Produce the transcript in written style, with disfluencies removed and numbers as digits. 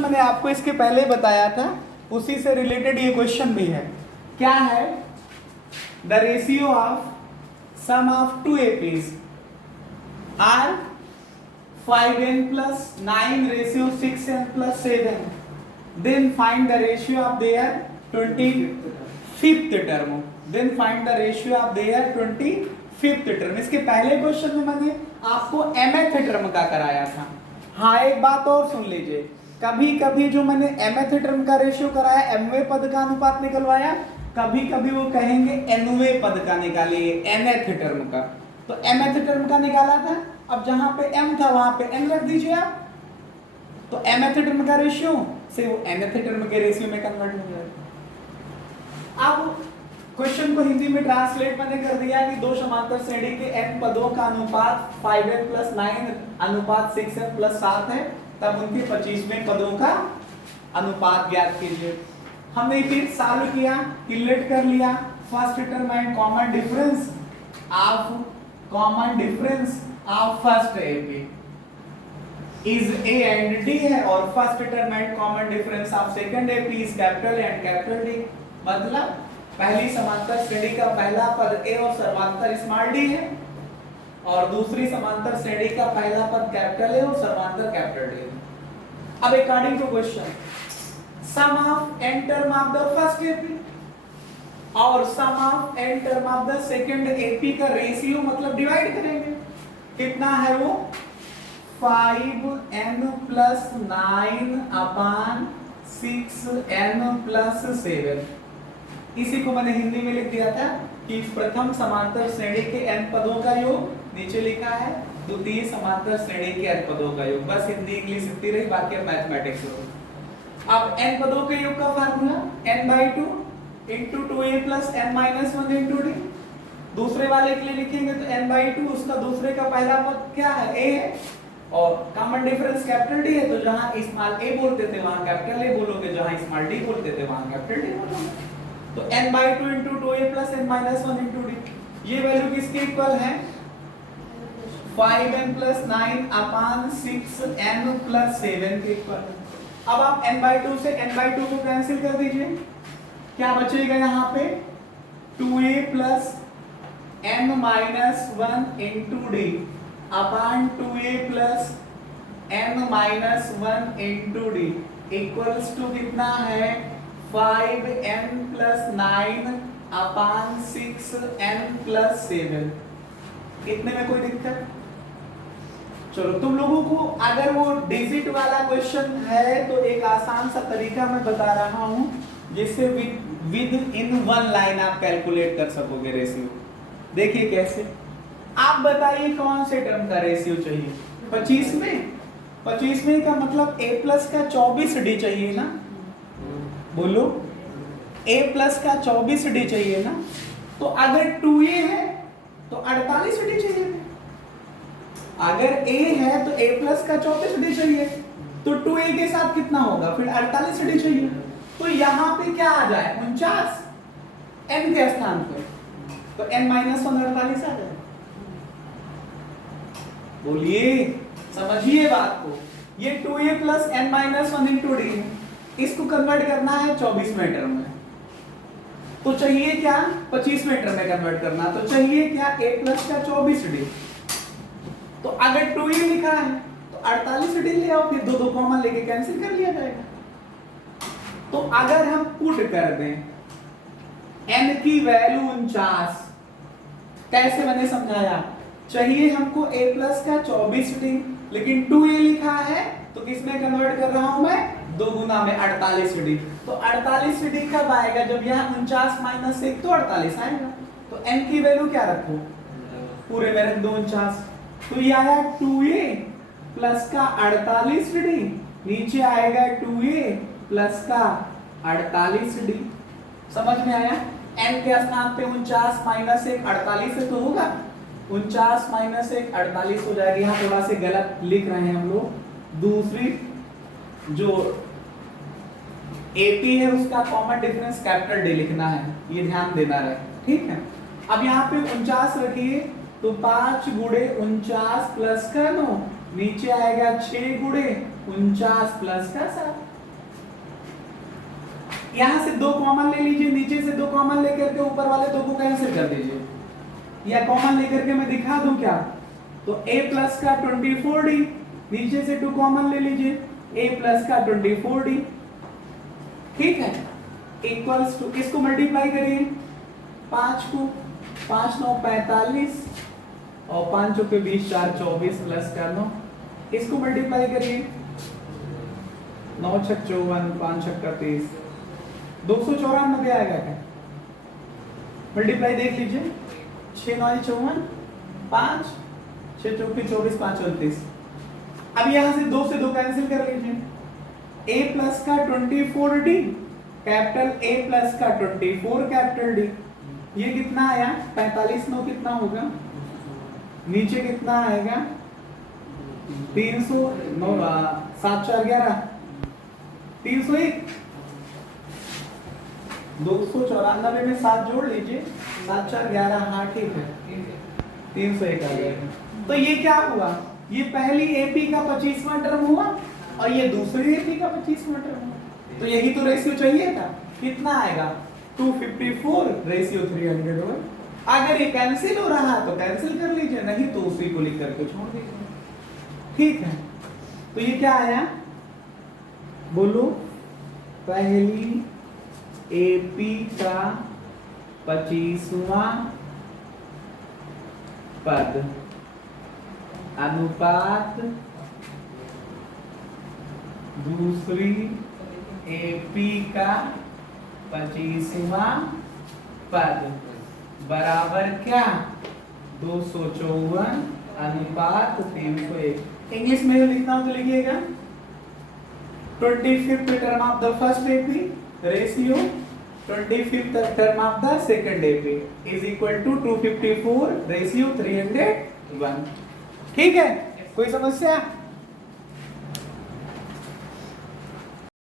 Question मैंने आपको इसके पहले बताया था, उसी से रिलेटेड ये क्वेश्चन भी है। क्या है? The ratio of sum of two APs are 5n plus 9 ratio 6n plus 7. Then find the ratio of their 25th term. Then find the ratio of their 25th term. इसके पहले question में मैंने आपको mth term का कराया था। हाँ, एक बात और सुन लीजिए, कभी कभी जो मैंने mth टर्म का रेशियो कराया, mवें पद का अनुपात निकलवाया, कभी कभी वो कहेंगे nवें पद का निकालिए, nth टर्म का। तो mth टर्म का निकाला था, अब जहां पे m था वहां पे n रख दीजिए आप, तो mth टर्म का रेशियो से वो nth टर्म के रेशियो में कन्वर्ट हो जाएगा। अब क्वेश्चन को हिंदी में ट्रांसलेट मैंने कर दिया कि दो समांतर श्रेणी के n पदों का अनुपात 5n plus 9 अनुपात 6n plus 7 है, तब उनके 25वें पदों का अनुपात ज्ञात कीजिए। हमने फिर सॉल्व किया, कैलकुलेट कर लिया, first term and common difference of first AP is A and D है, और first term and common difference of second AP is capital and capital D. मतलब पहली समांतर श्रेणी का पहला पद ए और सर्वांतर स्मॉल डी है, और दूसरी समांतर श्रेणी का पहला पद कैपिटल ए और सर्वांतर कैपिटल डी है। अब according to question, sum of n term of the first AP और sum of n term of the second AP का रेशियो मतलब डिवाइड करेंगे, कितना है वो 5n plus 9 upon 6n plus 7। इसी को मैंने हिंदी में लिख दिया था कि प्रथम समांतर श्रेणी के n पदों का योग, नीचे लिखा है द्वितीय समांतर श्रेणी के n पदों का योग। बस हिंदी इंग्लिश इतनी रही, बाकी अब मैथमेटिक्स हो। अब n पदों के योग का formula n/2 into 2a plus n minus 1 into d। दूसरे वाले के लिए लिखेंगे तो n/2, उसका दूसरे का पहला पद क्या है, a है, और कॉमन डिफरेंस कैपिटल डी है, तो जहां स्मॉल a बोलते थे वहां कैपिटल a बोलोगे, जहां स्मॉल d बोलते थे वहां कैपिटल d बोलोगे। तो n/2 into 2a plus n minus 1 into d, ये वैल्यू किसके इक्वल है 5n plus 9 upon 6n plus 7 के इक्वल। अब आप n/2 से n/2 को कैंसिल कर दीजिए, क्या बचेगा यहाँ पे 2a plus n minus 1 into d upon 2a plus n minus 1 into d equals to कितना है 5n plus 9 upon 6n plus 7। इतने में कोई दिक्कत? चलो, तुम लोगों को अगर वो डिजिट वाला क्वेश्चन है तो एक आसान सा तरीका मैं बता रहा हूं, जिससे विद इन वन लाइन आप कैलकुलेट कर सकोगे रेशियो। देखिए कैसे, आप बताइए कौन से टर्म का रेशियो चाहिए 25 में? 25 में का मतलब a प्लस का 24d चाहिए ना, बोलो a प्लस का 24d चाहिए ना। तो अगर 2a है तो 48d चाहिए, अगर a है तो a प्लस का 34d चाहिए, तो 2a के साथ कितना होगा फिर 48d चाहिए। तो यहाँ पे क्या आ जाए 49 n के स्थान पर, तो n माइनस 1 48 आ जाए। बोलिए, समझिए बात को, ये 2a plus n minus 1 into D है, इसको कन्वर्ट करना है 24वें टर्म में, तो चाहिए क्या 25वें टर्म में कन्वर्ट करना, तो चाहिए क्या a प्लस का 24d। तो अगर 2a लिखा है तो 48d ले आओ, फिर दो कॉमन लेके कैंसिल कर लिया जाएगा। तो अगर हम पुट कर दें n की वैल्यू 49, कैसे मैंने समझाया, चाहिए हमको a प्लस का 24d, लेकिन 2a लिखा है तो किसमें कन्वर्ट कर रहा हूं मैं, 2 गुना में 48d। तो 48d कब आएगा, जब यहाँ 49 माइनस 1 तो 48 आएगा। तो n की वैल्यू क्या रखो, पूरे में रख दो 49, तो ये आया 2a प्लस का 48d, नीचे आएगा 2a प्लस का 48d। समझ में आया? n के स्थान पे 49 माइनस 1 48 से तो होगा, 49 माइनस 1 48 हो जाएगा। यहाँ थोड़ा से गलत लिख रहे हैं हम लोग, दूसरी जो AP है उसका कॉमन डिफरेंस कैपिटल D लिखना है, ये ध्यान देना रहे, ठीक है। अब यहाँ पे 49 रखिए, तो 5 गुणे 49 प्लस का 9, नीचे आएगा 6 गुणे 49 प्लस का 7। यहां से 2 कॉमन ले लीजिए, नीचे से 2 कॉमन लेकर के ऊपर वाले 2 को कैंसिल कर दीजिए, या कॉमन लेकर के मैं दिखा दूं क्या? तो a प्लस का 24d, नीचे से 2 कॉमन ले लीजिए, a प्लस का 24d, ठीक है, इक्वल्स टू, इसको मल्टीप्लाई करिए 5 को, 5 9 45 और 5 के 20 4 24 प्लस का 9, इसको मल्टीप्लाई करिए 9 6 54 5 6 30, 294 आएगा क्या? मल्टीप्लाई देख लीजिए, 6 9 54 5 6 चौकी 24 5 29। अब यहां से 2 से 2 कैंसिल कर लीजिए, a प्लस का 24d, कैपिटल A प्लस का 24 कैपिटल D, ये कितना आया? 45 9 कितना होगा? नीचे कितना आएगा? 300 9 7 4 11 301, 294 में 7 जोड़ लीजिए, 7 4 11, हाँ ठीक है, 301 आ जाएगा। तो ये क्या हुआ? ये पहली एपी का 25वां टर्म हुआ और ये दूसरी एपी का 25वां टर्म हुआ। तो यही तो रेशियो चाहिए था। कितना आएगा? 254 रेशियो 301। अगर ये कैंसिल हो रहा है तो कैंसिल कर लीजिए, नहीं तो उसी को लिख करके छोड़ दीजिए, ठीक है। तो ये क्या आया? बोलो, पहली एपी का 25वां पद अनुपात दूसरी एपी का 25वां पद बराबर क्या? 254 अनुपात 301। इंग्लिश में लिखना हो तो लिखिएगा 25th term of the first AP ratio 25th term of the second AP is equal to 254 ratio 301। ठीक है, कोई समस्या?